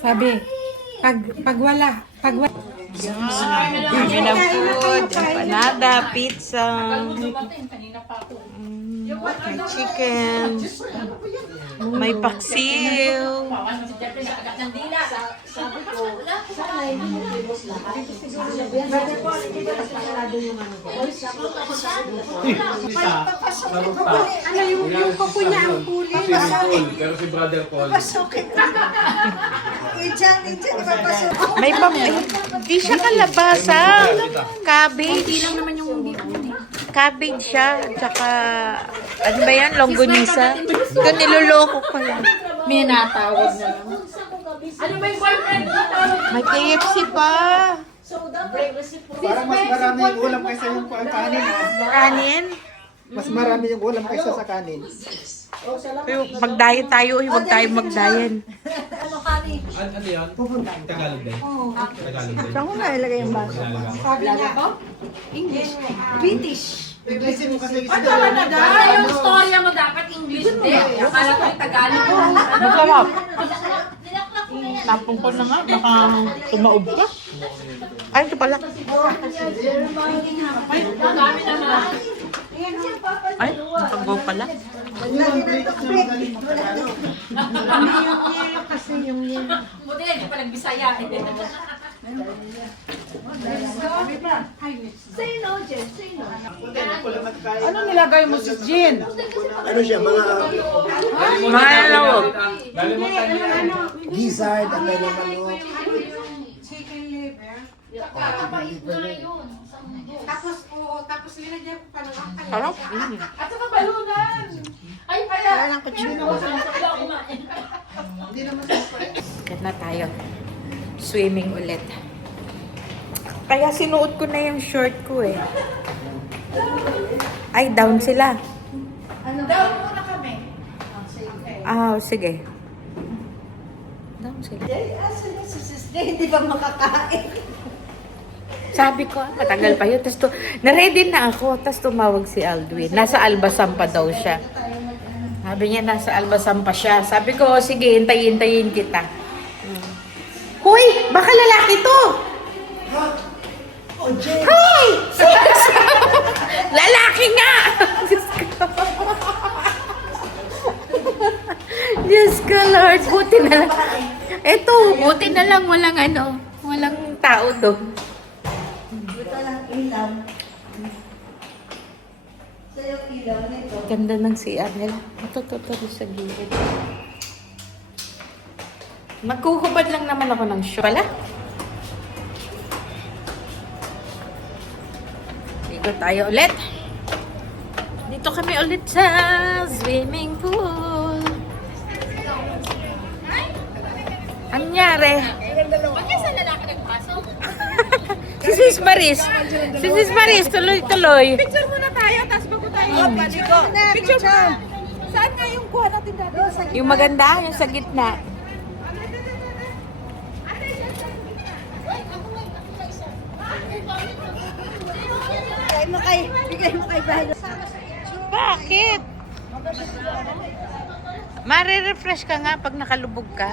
Sabi, pag wala. Yun ang food, empanada, pizza, may chicken, may paksiw. Ano yung kuko niya ang huli? Pero si Brother Paul. May di siya kalabasa. Cabbage. Hindi lang naman yung Cabbage siya. Tsaka, ano ba yan? Longganisa. Ito niloloko ko lang. may natawag na lang. Ano ba yung boyfriend ko? May KFC pa. Parang mas marami yung ulam kaysa yung kanin. Kanin. Mas marami yung ulam kaysa sa kanin. Pero mag-diet tayo. Huwag tayo mag-diet. Ano yan? Tagalog din. Tagalog din. Saan ko na ilagay yung baso? Sabi niya, English. British. Iblisin mo kasi Ano yung storya mo dapat English din? Akala ko yung Tagalog. Masarap. Tapong ko na nga. Baka tumaob ka. Ay, ito pala. Dami naman. Ay, nakagaw pala. kasi yung yun. Buti na, hindi pa nagbisaya. Ano nilagay mo si Jean? Ano siya, mga Mga lawag. gizzard, ang ganyan manok. Chicken liver. Tapos nilagyan ko pa ng Sarap. At saka balunan. Ay, kaya. Wala ng kutsino. Kat na tayo. Swimming ulit. Kaya sinuot ko na yung short ko eh. Ay, down sila. Down muna kami. Ah, sige. Down sila. Hindi ba makakain? Sabi ko, matagal pa yun. Tapos na-ready na ako. Tapos tumawag si Aldwin. Nasa Albasan pa daw siya. Sabi niya, nasa Albasan pa siya. Sabi ko, sige, hintayin kita. Hoy! Baka lalaki to! Hoy! Lalaki nga! Diyos ko. Diyos ko, Lord. Buti na lang. Eto, buti na lang walang walang tao doon. Ganda ng CR nila. Ito sa gilid. Magkuhubad lang naman ako ng show. Pala? Dito tayo ulit. Dito kami ulit sa swimming pool. Anyari? Ba't yan sa lalaki nagpasok? Si Sis Maris. Si Sis Maris, tuloy-tuloy. Picture muna tayo, tapos bago tayo. Picture mo. Saan nga yung kuha natin dati? Yung maganda, yung sa gitna. Bigay mo kay Bado. Bakit? Mare-refresh ka nga pag nakalubog ka.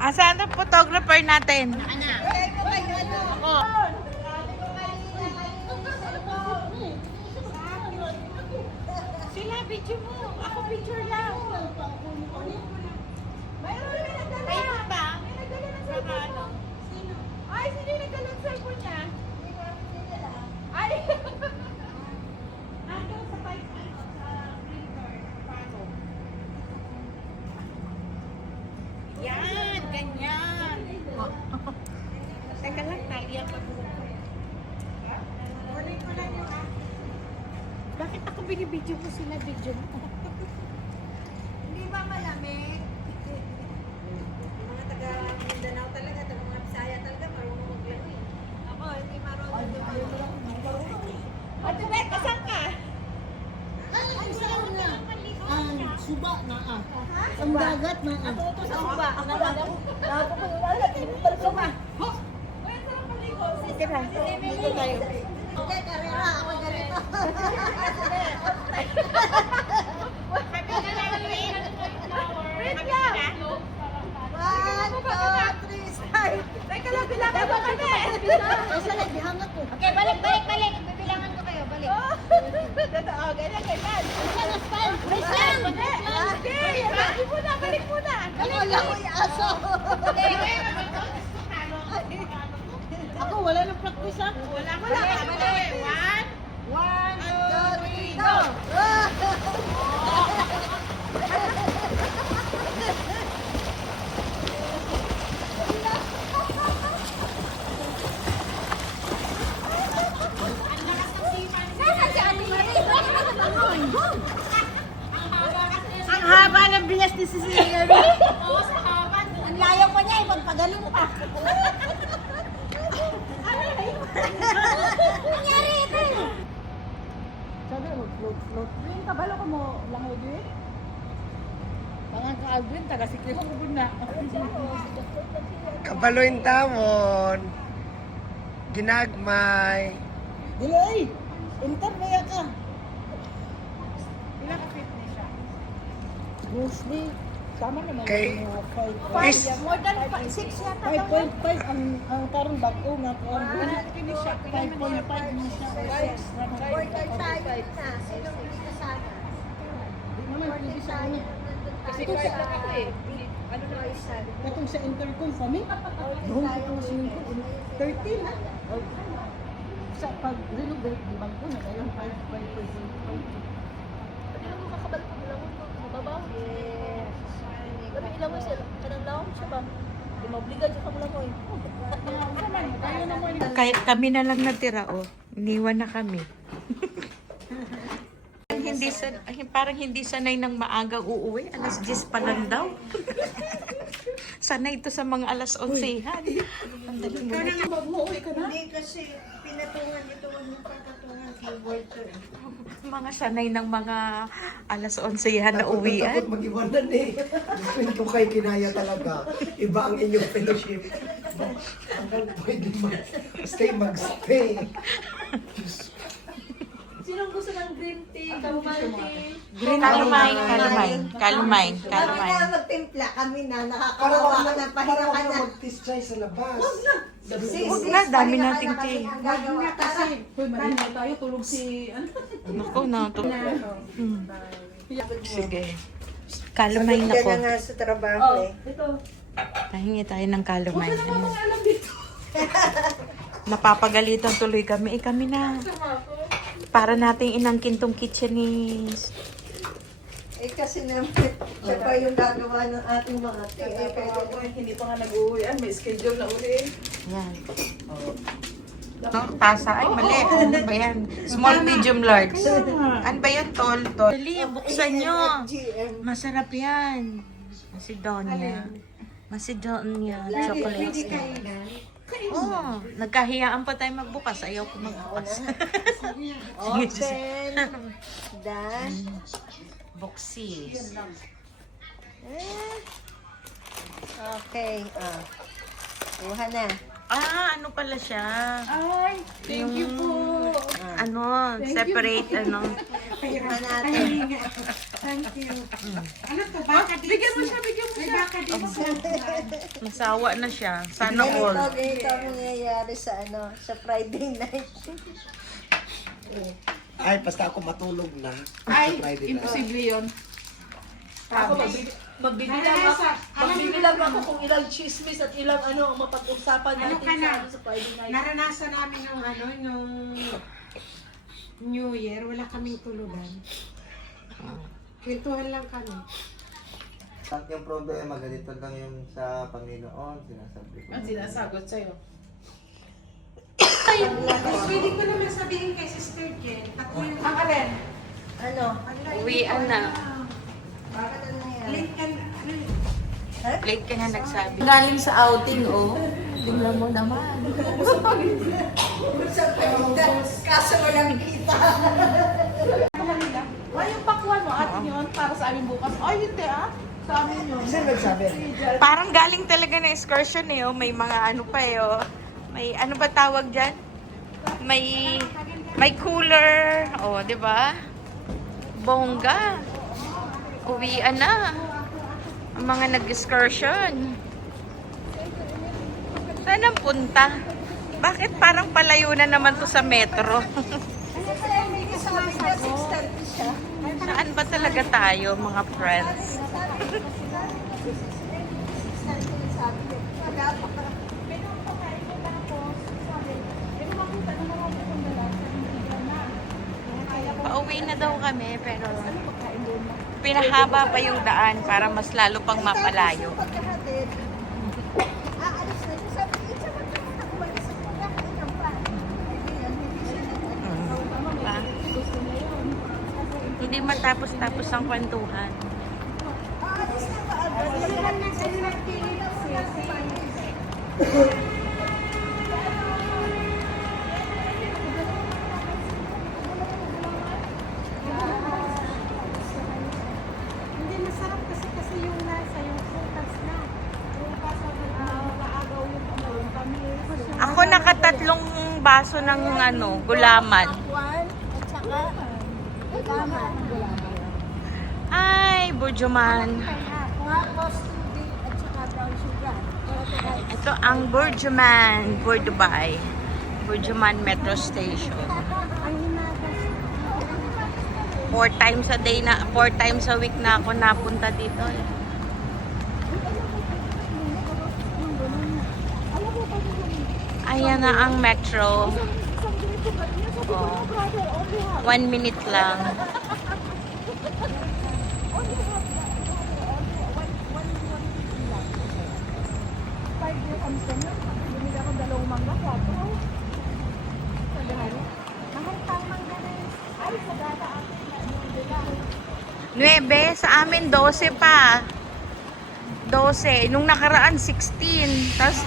Asan ang photographer natin? Ako. Sila, video mo. Ako picture lang. Kayo ba? Saka ano? Ay, sino yung nagdala ng cellphone niya? Ay! Nandun sa bike, sa printer, paano? Yan, ganyan. Teka lang, taliya pa po. Bakit ako binibidyo mo sila video mo? Hindi ba malamig? Mga taga Mindanao talaga, taga mga Bisaya talaga, marunong maglaro eh. Ako, hindi marunong. Sumba na ah. Ang dagat na ah. Ito sa sumba. Ang dagat. Tapos ko yung alat. Sumba. Sige na. Dito tayo. Okay, karera. Ako ganito. One, two, three, start. Teka lang, bilangan mo kami. Kasi nagbihangat ko. Okay, balik. Bibilangan ko kayo, balik. Totoo, ganyan, ganyan. Wait lang! Okay, balik muna, balik muna. Ako lang ko yung aso. Ako, wala nang practice ah. Wala ka. Balik. One, two, three, go! Nasaan si Ate Marie? Bakit nakabangon? Ang haba ng bilas ni Cecilia. Oo, sa haba. Ang layo pa niya, ipagpagaling pa. Nangyari ito. Sabi mo, float. Yung kabalo ko mo lang o din? Pangan ka Alvin, taga sikli ko na. Kabaloy tamon. Ginagmay. Dilay! Inter na yan ka. Ilan ka fitness siya? Mostly, tama naman Kay- yung mga 5. More than 6 yata. 5.5 ang karong bago nga ko. Finish siya. 5.5 na siya. Order tayo na. Sino hindi kasama? Di naman, pwede sa ano. Kasi kahit lang ako eh. Ano na isa? Katong sa intercom kami. Doon ko po sa 13 ha. Sa pag-renovate, di bangko na kayo 5%. Ilang mo kakabal ko lang mo. Mababaw. Yes. Kami ilang mo sila. Kanang laong siya ba? Di maobligan siya kamo lang mo. Kayo na mo Kahit kami na lang natira, oh. Iniwan na kami. Parang hindi sanay ng maagang uuwi. Alas 10 pa lang daw. Sanay ito sa mga alas 11-han. Hindi kasi pinatungan ito ng pagkatungan keyboard to eh. Mga sanay ng mga alas 11-han na uwian. Takot mag-iwanan eh. Ito kay kinaya talaga. Iba ang inyong fellowship. Hanggang pwede mag-stay. Sinong gusto ng green tea? Kalumante? Kalumay. Kami na magtimpla, kami na. Para Nakakawawa wag ka na na, pahinga ka na. mag-test try sa labas. Sis, Huwag na, dami pahinga ka nating na kami tea. ang gagawa. Tara. Hoy, malinaw tayo. Tulog si... Ano? Naku, na to. Sige. Kalumay na Sabi po. ka na nga sa trabaho eh. Ito. Pahingi tayo ng kalumay. Alam dito. Napapagalitan tuloy kami. Kami na. Para nating inangkin tong kitchenis. Eh kasi naman, siya pa yung gagawa ng ating mga tea. Eh, pero Hindi pa nga nag-uwi. May schedule na uli. Yan. No, tasa. Ay, mali. Ano ba yan? Small, medium, large. Ano ba yan, tol? Dali, buksan nyo. GM. Masarap yan. Macedonia. Macedonia chocolate. Oh, nagkahiyaan pa tayo magbukas. Ayaw ko magbukas. Open. Dan. Boxes. Okay. Kuha na. Ah, ano pala siya? Ay, thank you po. Ano, separate, ano. Kuha natin. Bigyan mo siya, bigyan mo siya. Masawa na siya. Sana all. Ganito ang nangyayari sa sa Friday night. Ay, basta ako matulog na. Ay, Sa Friday na. imposible yun. Ako, magbibilang ako kung ilang chismis at ilang ang mapag-usapan natin sa Friday night. Naranasan namin nung New Year, wala kaming tulugan. Kwentuhan lang kami. At yung problema, ganito lang yung sa Panginoon, sinasabi ko. Ang sinasagot sa'yo. Pwede ko naman sabihin kay Sister Jen, ako yung Ang alin? Uwian na. Bakit ano nangyayari? late ka na, Late ka na nagsabi. Galing sa outing, oh. Tingnan mo naman. Kaso walang kita. Ay, yung pakwan mo, atin yun, para sa aming bukas. Ay, Sino nagsabi? Parang galing talaga na excursion eh. Oh. May mga ano pa eh. Oh. May ano ba tawag dyan? May cooler. Oh, di ba? Bongga. Uwian na. Ang mga nag-excursion. Saan ang punta? Bakit parang palayo na naman to sa metro? Saan ba talaga tayo, mga friends? Pauwi na daw kami, pero pinahaba pa yung daan para mas lalo pang mapalayo. Diba? Hindi matapos-tapos ang kwentuhan. Hindi masarap kasi yung nasa yung prutas na. Prutas na nakaagaw yung tamis. Ako nakatatlong baso ng gulaman. At saka, gulaman. Ay, Burjuman. Tapos tubig at saka brown sugar. Ito ang Burjuman, Dubai. Burjuman Metro Station. 4 times a week na ako napunta dito. Eh. Ayan na ang metro. Oh. 1 minute lang. Nuebe, sa amin 12 pa. 12. Nung nakaraan 16. Tapos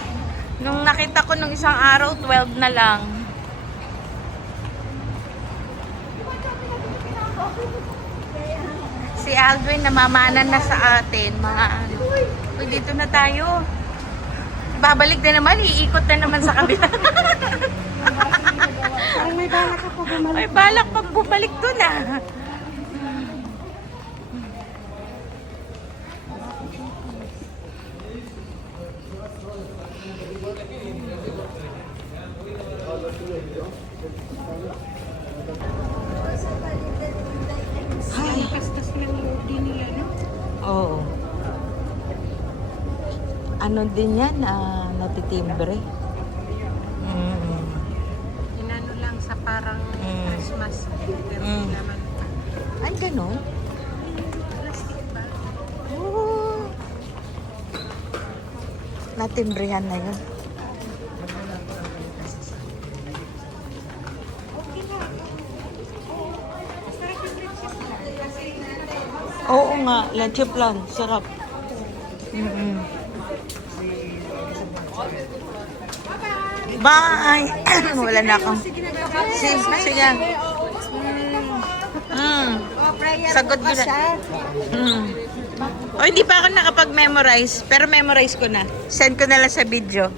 nung nakita ko nung isang araw 12 na lang. Si Aldwin namamanan na sa atin, mga ano. Uy, dito na tayo. Babalik na naman, iikot na naman sa kabila. Parang may balak ako bumalik. May balak pag bumalik doon ah. Kastas lang yung din nila, no? Oo. Ano din yan, natitimbre. Inano lang sa parang Christmas. Pero Mm. naman. Ay, ganon? Oo. Natimbrehan na yun. Oo nga, leche plan, sarap. Bye! Wala na akong... Sige. Sagot ko na. O, hindi pa ako nakapag-memorize, pero memorize ko na. Send ko na lang sa video.